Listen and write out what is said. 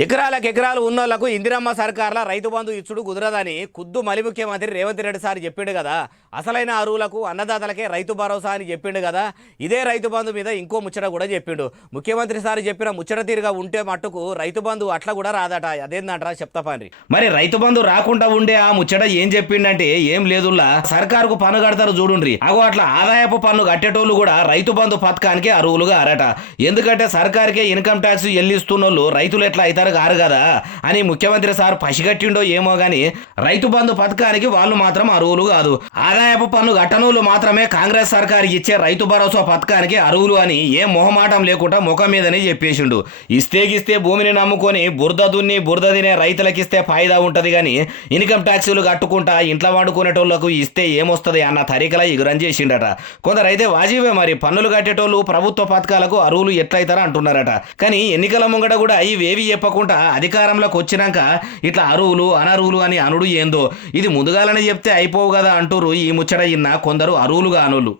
ఎకరాలకు ఎకరాలు ఉన్నోళ్లకు ఇందిరమ్మ సర్కార్ల రైతు బంధు ఇచ్చుడు కుదరదని ఖుద్దు మలి ముఖ్యమంత్రి రేవంత్ రెడ్డి సార్ చెప్పిండు కదా. అసలైన అరువులకు అన్నదాతలకే రైతు భరోసా అని చెప్పిండు కదా. ఇదే రైతు బంధు మీద ఇంకో ముచ్చట కూడా చెప్పిండు. ముఖ్యమంత్రి సార్ చెప్పిన ముచ్చట తీరుగా ఉంటే మట్టుకు రైతు బంధు అట్లా కూడా రాదట. అదేందంటారా చెప్తా పండ్రి. మరి రైతు బంధు రాకుండా ఉండే ఆ ముచ్చట ఏం చెప్పిండంటే ఏం లేదుల్లా, సర్కారుకు పన్ను కడతారు చూడుండ్రి, అగో అట్లా ఆదాయపు పన్ను కట్టేటోళ్ళు కూడా రైతు బంధు పథకానికి అరువులుగా అరట. ఎందుకంటే సర్కారుకే ఇన్కమ్ ట్యాక్స్ ఎల్లిస్తున్నోళ్ళు రైతులు ఎట్లా అవుతారు గారు కదా అని ముఖ్యమంత్రి సార్ పసిగట్టిండో ఏమో గాని రైతు బంధు పథకానికి వాళ్ళు మాత్రం అరువులు కాదు. ఆదాయపు పన్ను గట్టనోళ్ళు మాత్రమే కాంగ్రెస్ సర్కారు ఇచ్చే రైతు భరోసా పథకానికి అరువులు అని ఏం మొహమాటం లేకుండా ముఖం మీదనే చెప్పేసిండు. ఇస్తే భూమిని నమ్ముకొని బురద దున్ని బురద తినే రైతులకిస్తే ఫాయిదా ఉంటది గాని ఇన్కమ్ ట్యాక్సులు కట్టుకుంటా ఇంట్లో వాడుకునేటోళ్లకు ఇస్తే ఏమొస్తుంది అన్న తరికలా ఎగురం చేసిండట. కొందరైతే వాజిబే మరి పన్నులు కట్టేటోళ్ళు ప్రభుత్వ పథకాలకు అరువులు ఎట్లయితారా అంటున్నారట. కానీ ఎన్నికల ముంగట కూడా ఇవేవి చెప్పకుండా అధికారంలోకి వచ్చినాక ఇట్లా అరువులు అనరువులు అని అనుడు ఏందో ఇది ముందుగాలనే చెప్తే అయిపోవు కదా అంటూరు. ఈ ముచ్చట ఇన్న కొందరు అరువులుగా అనోళ్ళు.